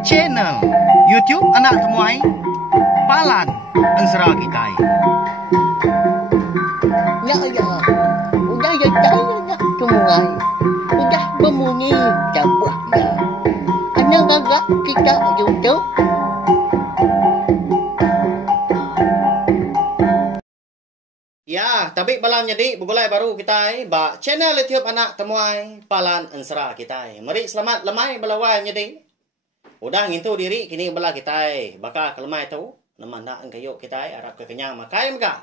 Channel YouTube anak temuai Palan Ensera Kitai. Ya ya, udah ya tak temuai, udah berbunyi cabutnya. Anak gagak kita YouTube. Ya, tapi balam jadi begulai baru kita ba channel YouTube anak temuai Palan Ensera Kitai. Mari selamat lemai belawan jadi. Udah ngintu diri kini bela kita. Baka kelemai tu nama nak engkayuk kita Arab ke kenyang makai mega.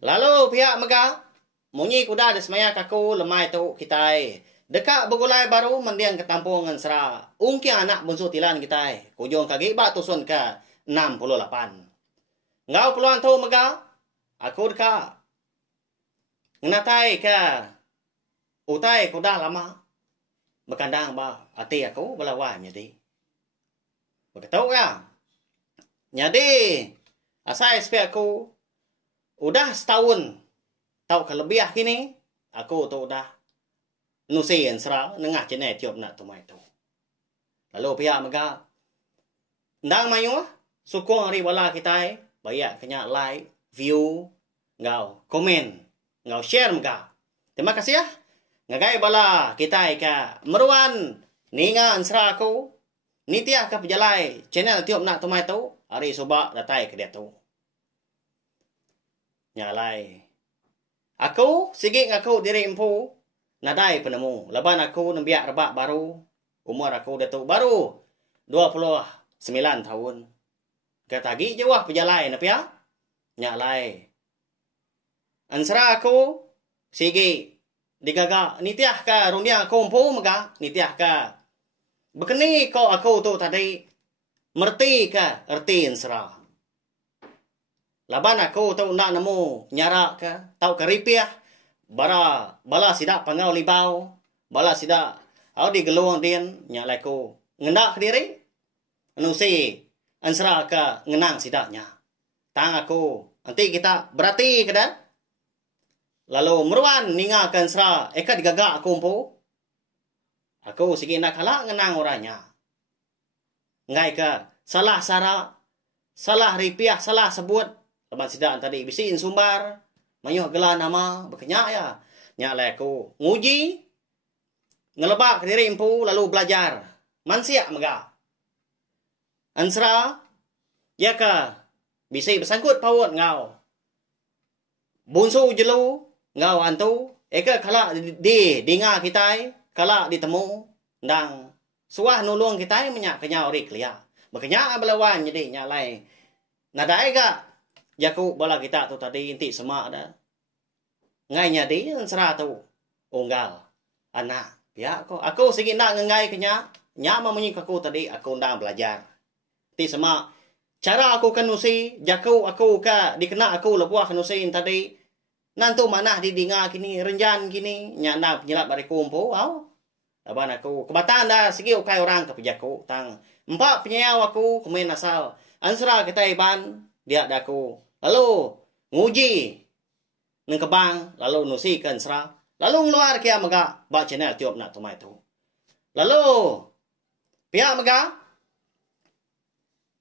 Lalu pihak mega munyi kuda ada semaya kaku lemai tu kita. Dekat begulai baru mendiang ke tampung Ensera. Ungki anak bunsu tilan kita. Kujung kaki ba tusun ke 68. Ngau peluang tu mega. Aku dekat Ngatai ke utai kuda lama berkandang ba hati aku belawan jadi begitu ya jadi asal SP aku udah setahun tahu kelebihan kini aku tu udah nusi Ensera nengah jenis tiup nak tumai tu lalu pihak mega ndang mayu sukung hari wala kita bayak kena like view ngau komen ngau share mga. Terima kasih ya. Ngagai bala kita ka meruan ninga Ensera aku. Nitia ka pejalai channel tiup nak tumai tu. Hari soba datai ke dia tu. Nyalai. Aku sigi ngaku diri empu nadai penemu. Laban aku nembiak rebak baru. Umur aku datuk baru 29 tahun. Katagi jawah pejalai na pia. Nyalai. Ensera aku sigi digaga nitiah ka runia aku empu mega nitiah ka bekeni kau aku tu tadi merti ka erti Ensera laban aku tu nak nemu nyara ka tau karipiah bala sidak pangau libau bala sidak au di geluang din nyalai ku ngendak diri anusi Ensera ka ngenang sidaknya tang aku nanti kita berarti kada lalu meruan ninga ke Ensera eka digagak aku empu. Aku sigi nak kalah ngenang orangnya. Ngai ke salah sara, salah ripiah, salah sebut. Lepas sidak tadi bisiin sumbar. Mayuh gelar nama berkenyak ya. Nyak lah aku nguji. Ngelebak diri empu lalu belajar. Mansiak mega. Ensera ya ke bisi bersangkut paut ngau. Bunsu jelu ngau antu eka kala di dinga kita kala ditemu ndang suah nulung kita menyak kenyau ri klia bekenya belawan jadi nyalai nadai ga jaku bala kita tu tadi inti semak dah ngai nyadi Ensera tu unggal anak ya aku sigi nak ngai kenya nya memunyi aku tadi aku ndang belajar ti semak cara aku kenusi jaku aku ka dikena aku lebuah kenusi tadi nantu manah di dinga kini renjan kini nyanda penyelap bari kumpu au laban aku kebatan dah segi ukai orang ke pejaku tang empat penyayau aku kemen asal Ensera kita iban dia daku lalu nguji neng kebang lalu nusi ke Ensera lalu ngeluar kia mega ba channel tiup nak tumai tu lalu pihak mega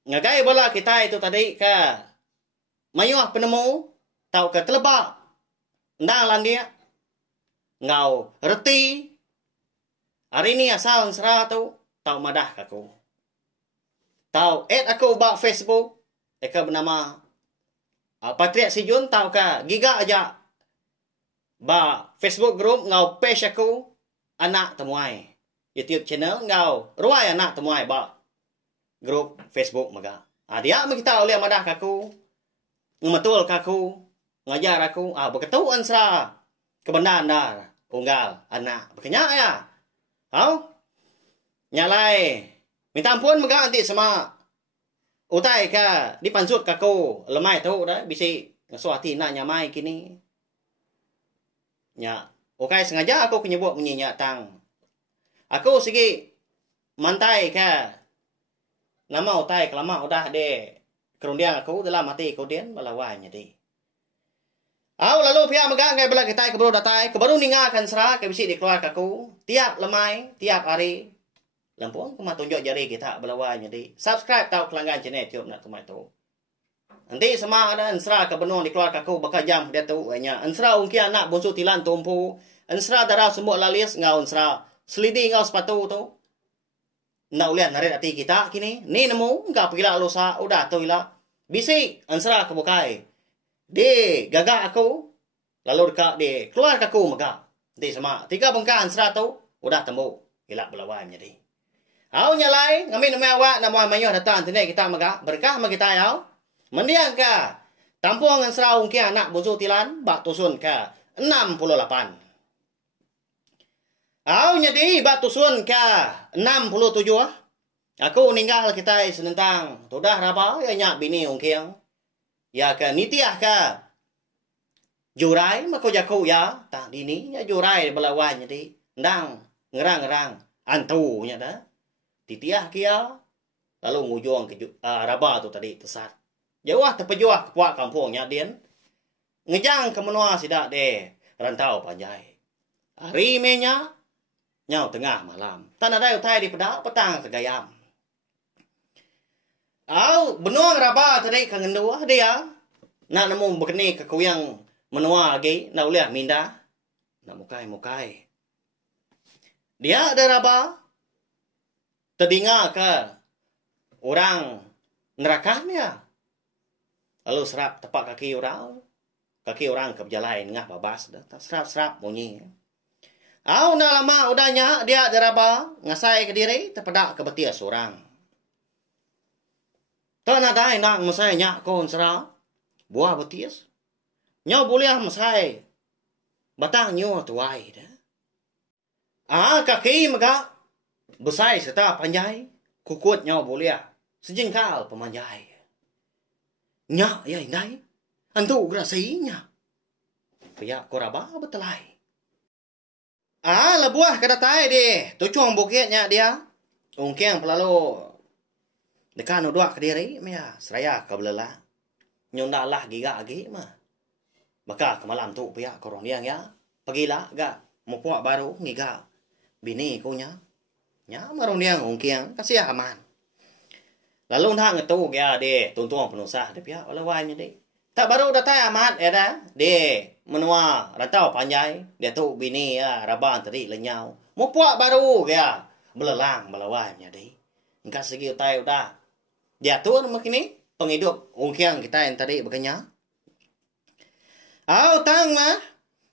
ngagai bola kita itu tadi ke mayuh penemu tau ke telebak ndang lan dia ngau reti hari ni asal Ensera tu tau madah aku tau add aku ba Facebook eka bernama Patrick Sijun tau ka giga aja ba Facebook group ngau page aku anak temuai YouTube channel ngau ruai anak temuai ba group Facebook mega dia kita oleh madah aku ngemetul kaku ngajar aku begitu Ensera kebenaran dah unggal anak berkenyak ya au nyalai minta ampun mega anti sama utai ka dipansut kaku lemai tu dah bisi ngasuati nak nyamai kini nya okai sengaja aku penyebut menyinya tang aku segi mantai ka nama utai kelama udah de kerundiang aku dalam mati kemudian balawannya deh. Lalu pihak megang kaya bela kita kebaru datai kebaru ninga kan Ensera ke bisi dikeluar kaku tiap lemai tiap hari Lampung kuma tunjuk jari kita belawai jadi. Subscribe tau kelanggan channel tiup nak tumai tu. Nanti sama ada ensra ke benung dikeluar kaku bakal jam dia tu nya. Ensra ungki anak bonsu tilan tumpu. Ensra darah semua lalis ngau ensra. Selidi ngau sepatu tu. Nak ulian narik hati kita kini. Ni nemu enggak pergi lusa udah tu ila. Bisik ensra ke bukai. Di gagak aku lalu dekat di keluar kaku maka. Nanti sama 3 bengkak ensra tu udah temu. Gila belawai jadi. Au nyalai ngamin nama awak nama mayo datang tene kita maga berkah ma kita yau. Mendiang ka tampung ngan seraung ke anak bosu tilan bak tusun ka 68. Au nyadi bak tusun ka 67. Aku ninggal kita senentang tudah raba ya nyak bini ungkiang. Ya ka nitiah ka jurai mako jaku ya tak dini ya jurai belawan jadi ndang ngerang-ngerang antu nya dah. Titiah kia lalu ngujung ke raba tu tadi tesat. Jauh terpejuah ke puak kampungnya Dian. Ngejang ke menua sidak de rantau panjai. Hari menya nyau tengah malam. Tanah dayu tai di pedak petang segayam. Au benuang raba tadi ke ngendua dia. Nak nemu bekeni ke kuyang menua lagi nak uliah minda. Nak mukai. Dia ada raba terdengar ke orang nerakanya. Lalu serap tepak kaki orang ke berjalan ngah babas dah. Serap bunyi. Au dah lama udahnya dia deraba ngasai ke diri terpedak ke betia seorang. Tak ada nak ngasai nyak kon serap buah betis. Nyo boleh masai batang nyo tuai dah. Kaki maka besai serta panjai, kukut nyaw boleh sejengkal pemanjai. Nyak ya indai, antu grasinya. Pihak koraba betelai. Lebuah kadatai deh, tucuang bukitnya dia. Ungkiang pelalu dekan udua ke diri, maya seraya ke belela. Nyonda lah giga agi mah. Baka ke malam tu pihak korong diang ya. Pagilah gak, mupuak baru ngiga. Bini kunya. Nya marong dia ngungkiang kasih aman. Lalu nak ngetu dia de tuntung penusah de pihak walawanya de. Tak baru datang amat ya dah. De menua rantau panjai dia tu bini ya raban tadi lenyau. Mu puak baru dia belelang melawanya de. Engkau segi utai udah. Dia tu makini penghidup ngungkiang kita yang tadi begenya. Au tang mah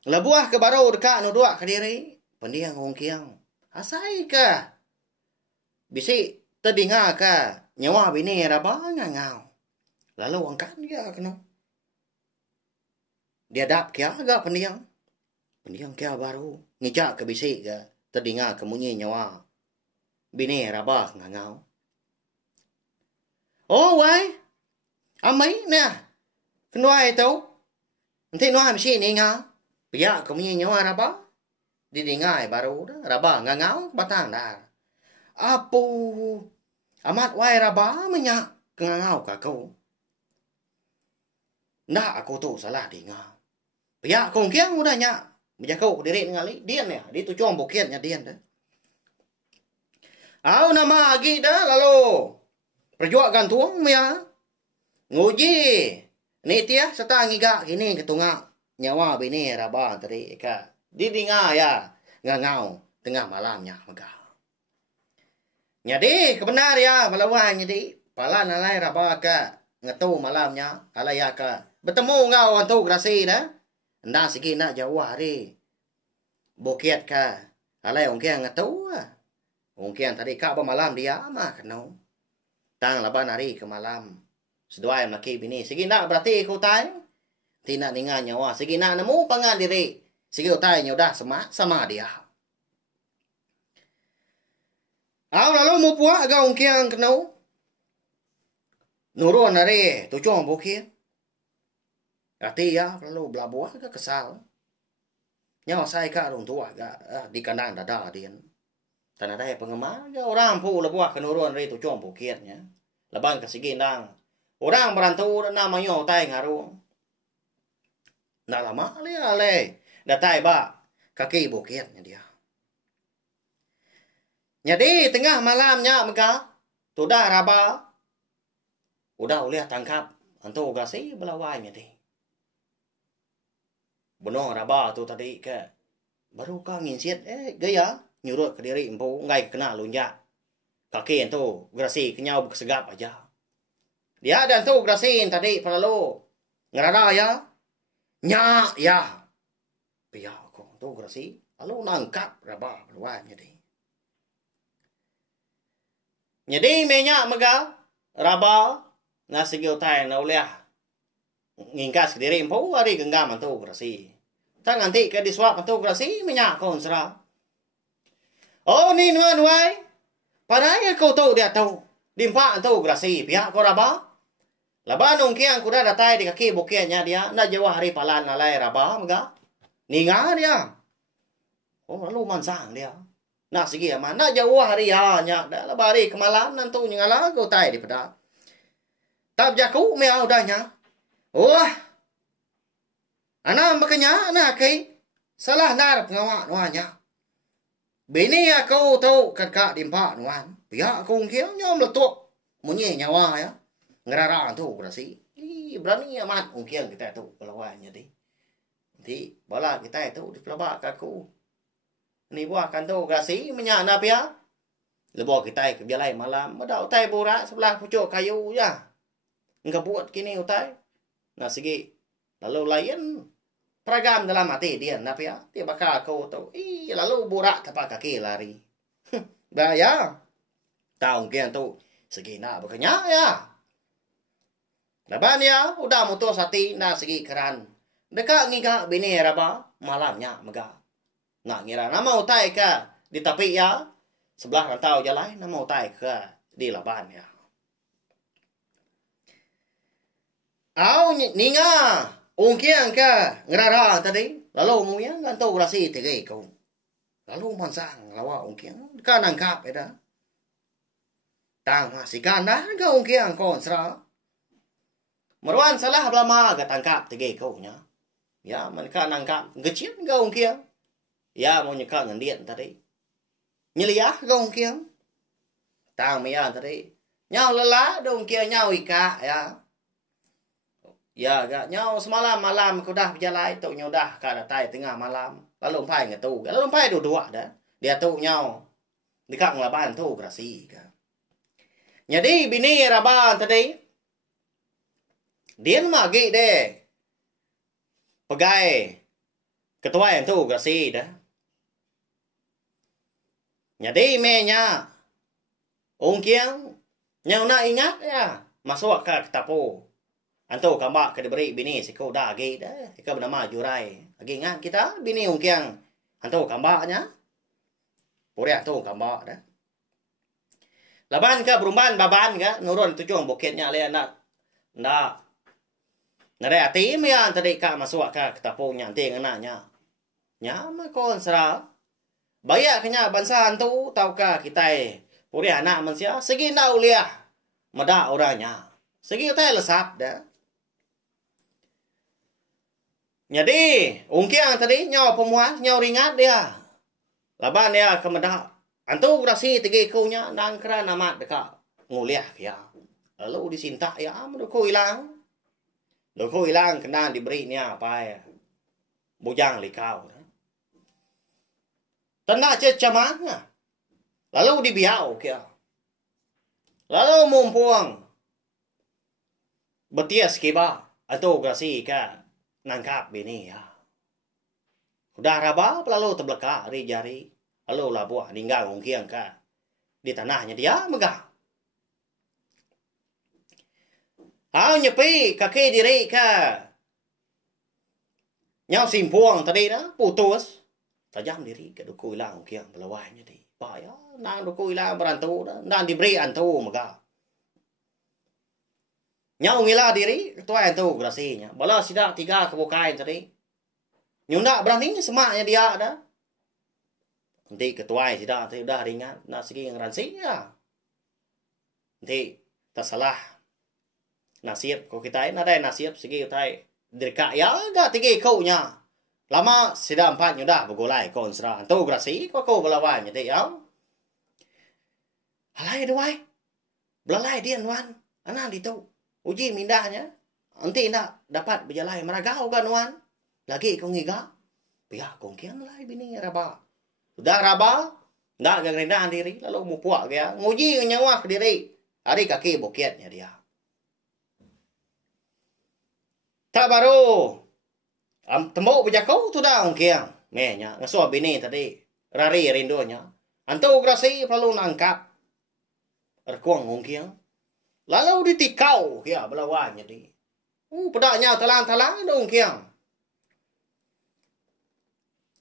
lebuah ke baru dekat nudua ke diri. Pendiang ngungkiang. Asai ke? Bisi terdengar ke nyawa bini raba ngau. Lalu angkat dia kena. Dia dap kia agak pendiang. Pendiang kia baru. Ngijak ke bisi ke. Terdengar kemunyi nyawa bini raba ngau. Oh wai. Amai nah. Kenuai tu. Nanti nuai mesti ni ngau. Biar kemunyi nyawa raba. Didengar baru dah. Raba ngau batang dah. Apu amat wai raba menyak ngau kau. Ndak aku tu salah dengar. Ya kong kiang udah nyak. Menjakau diri ngali dian ya. Di tu cuang bukitnya dian dah. Au nama agi dah lalu. Perjuangan tuang ya. Nguji. Ni tiah serta ngiga kini ketungak nyawa bini raba tadi ka. Didengar ya ngau tengah malamnya megah. Nyadi kebenar ya melawan nyadi pala nalai raba ka ngetu malamnya alaya ka bertemu ngau antu grasi dah nda sigi nak jauh hari bukit ka alai ongkiang ngetu ongkiang tadi ka ba malam dia mah keno tang laban hari ke malam seduai laki bini sigi nak berarti ku tai tina ningan nyawa sigi nak nemu pangan diri sigi utai nya udah sama dia. Lalu mu puak agak ungkiang kenau. Nurun hari tujuan bukit. Hati ya lalu belabuah agak kesal. Nyawa saya ka orang tua agak di kandang dada dia. Tanah daya pengemar agak orang pu lebuah ke nurun hari tujuan bukitnya. Leban ke sigi nang. Orang berantau namanya utai ngarung. Nak lama ale. Datai ba kaki bukitnya dia. Jadi tengah malamnya maka sudah Raba udah oleh tangkap antu Grasi belawainya deh. Benar Raba tu tadi ke baru ka nginsiat gaya nyuruh ke diri empu ngai kena lunjak. Kaki antu Grasi kenyau kesegap aja. Dia dan tu Grasi tadi perlu ngerada ya. Nya ya. Pihak ko tu Grasi lalu nangkap Raba belawainya deh. Jadi menya mega Raba na sigil tay na uliah ngingkas diri empu hari genggam antu Grasi. Tang nanti ke diswap antu Grasi menya kon sera. Oh ni nuai. Padahal kau tahu dia tahu. Dimpa antu Grasi pihak ko Raba. Laba nung kiang kuda datai di kaki bukiannya dia na jawa hari palan nalai Raba mega. Ninga dia. Oh lalu mansang dia. Nah segi mana jauh hari hanya dah bari kemalan nantu nyala go tai di pada. Tab jaku me udahnya. Wah. Ana makanya ana kai salah nar pengawa nuanya. Bini aku tahu kakak dimpa nuan. Pihak aku kieu nyom letuk munyi nyawa ya. Ngerara tu Grasi. Ih berani amat ungkian kita tu pelawannya deh. Nanti bola kita itu di pelabak aku. Ni buah kanto Grasi menyana pia. Lebo kita ke bialai malam, ada utai borak sebelah pucuk kayu ya. Enggak buat kini utai. Nah segi lalu lain peragam dalam hati dia na pia. Dia bakal kau tahu. Lalu borak tapak kaki lari. Bahaya. Tahu kian tu segi nak berkenya ya. Laban ya udah mutus hati na segi keran. Dekat ngigak bini Raba malamnya megah. Nak ngira nama utai ke di tepi ya sebelah rantau jalan nama utai ke di Laban ya. Au ninga ungkian ke ngerara tadi lalu muya nganto Grasi tiga kau. Lalu mansang lawa ungkian kan angkap eda. Tang masih kanda ke ungkian kon sera. Meruan salah belama ke tangkap tiga kau nya. Ya mereka nangkap gecit ke ungkian. Ya mau nyekak ngendian tadi. Nyeliah gong kiang. Tang mia tadi. Nyau lelah dong kiang nyau ika ya. Ya gak nyau semalam malam aku dah berjalan tu nyau dah ka datai tengah malam. Lalu umpai ngetu. Lalu umpai dua-dua dah. Dia tu nyau. Dekat ngelaban tu Grasi ka. Jadi bini Raban tadi. Dia magi deh. Pegai ketua yang tu Grasi dah. Jadi menya ungkiang nyau nak ingat ya masuk ke tapo. Antu kambak ke diberi bini siko dah agi dah. Ika bernama Jurai. Agi ingat kita bini ungkiang antu kambaknya. Puri antu kambak dah. Laban ke berumban baban ke nurun tujuan bukitnya le anak. Ndak. Nare ati mian tadi ka masuk ke tapo nyanti anaknya. Nya ma kon sera. Bayak kenya bansa tu taukah kita puri anak manusia segi nak uliah meda orangnya segi kita lesap dah. Jadi ungkiang tadi nyawa pemuas nyawa ringat dia. Laban dia kemeda antu Grasi tiga kaunya nang kera nama dekat nguliah dia. Lalu disinta ya menduku hilang. Duku hilang kena diberi ni apa ya. Bujang likau. Tanda cecamanya. Lalu dibiau kia. Lalu mumpung betias kiba atau Grasi ka nangkap bini ya. Udah Raba lalu terbelaka hari jari. Lalu labuah ninggal ungkiang ka di tanahnya dia megah. Hau nyepi kaki diri ka. Nyau simpuang tadi dah putus. Tajam diri ke duku hilang kiang belawainya di. Bahaya nang duku hilang berantu dah. Nang diberi antu mega. Nyau ngila diri ketua antu Grasinya. Bala sidak tiga kebukain tadi. Nyunda berani semaknya dia dah. Nanti ketua sidak tadi udah ringan. Nak segi yang ransinya. Nanti tak salah. Nasib kau kita ini ada nasib segi kita dirka ya gak tiga kaunya. Lama sida empat nyudah begolai konsra. Antu Grasi kau belawainya deh ya. Belalai doai. Belalai dia Wan. Anak itu. Uji mindahnya. Nanti nak dapat berjalai meragau kan Wan. Lagi kau ngiga. Biar kau kian lai bini raba. Sudah raba. Nak gangrendah diri. Lalu mu puak dia. Nguji nyawa ke diri. Hari kaki bukitnya dia. Tak baru. Tembok berjakau tu dah orang kiang. Mehnya. Ngasuh bini tadi. Rari rindunya. Antu grasi perlu nangkap. Erkuang orang kiang. Lalu ditikau. Ya belawan jadi. Pedaknya talang-talang orang kiang.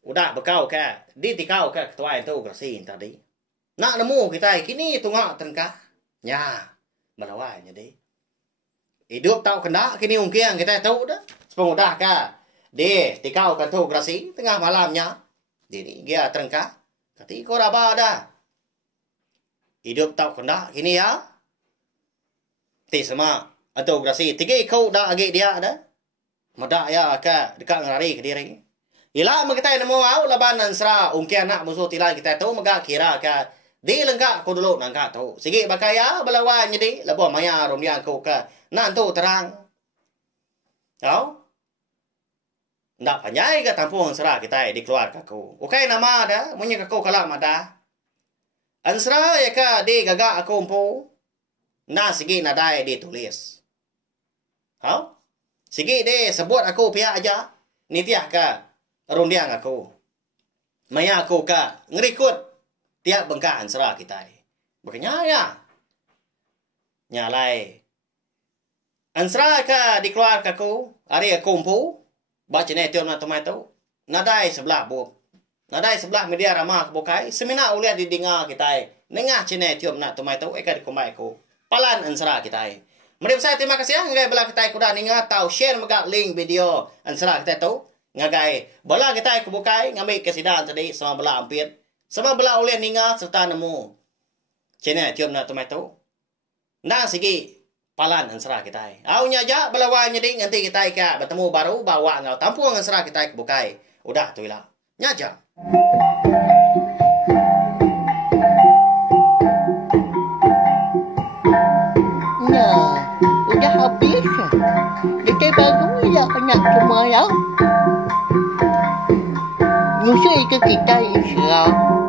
Udah bekau ke. Ditikau ke ketua itu grasi tadi. Nak nemu kita. Kini tungak tengkah. Ya. Belawan jadi. Hidup tahu kena. Kini orang kiang kita tahu dah. Sepuluh dah ke. Dia tikau kan tu grasi tengah malamnya. Jadi dia terengkah. Kati kau raba dah. Hidup tak kena kini ya. Ti sama atau grasi tiga kau dah agak dia dah. Madak ya ke dekat ngelari ke diri. Ila kita nemu au labanan sera ungkian nak musuh tilai kita tu maga kira ke di lengkap kau dulu nangka tu. Sigi bakaya belawan jadi labo maya romdia kau ke nan tu terang. Tahu? Ndak panjai ke tampung serah kita dikeluar kaku. Ukai nama ada, munya kaku kalak mada. Ansra ya ka di gagak aku umpu. Na sigi nadai ditulis. Hau? Sigi de sebut aku pihak aja. Nitiah ka rundiang aku. Maya aku ka ngerikut tiap bengkah ansra kita. Bukannya ya. Nyalai. Ansra ka dikeluar kaku. Ari aku umpu. Baca ni tiap nak tomato. Nadai sebelah bu. Nadai sebelah media ramah bukai. Semina uliah didengar kita. Nengah cina tiap nak tomato. Eka dikumai aku. Palan ansara kita. Mari saya terima kasih. Ngagai belah kita kuda ninga tahu share megak link video ansara kita tu. Ngagai bola kita bukai ngambil kesidaan tadi sama belah ampir. Sama belah uliah ninga serta nemu. Cina tiap nak tomato. Nah segi. Palan ansara kita. Aunya aja belawan jadi nanti kita ke bertemu baru bawa ngau tampung ansara kita ke bukai. Udah tu lah. Nyaja. Nah, udah habis. Kita baru ya nak semua ya. Musuh itu kita Islam.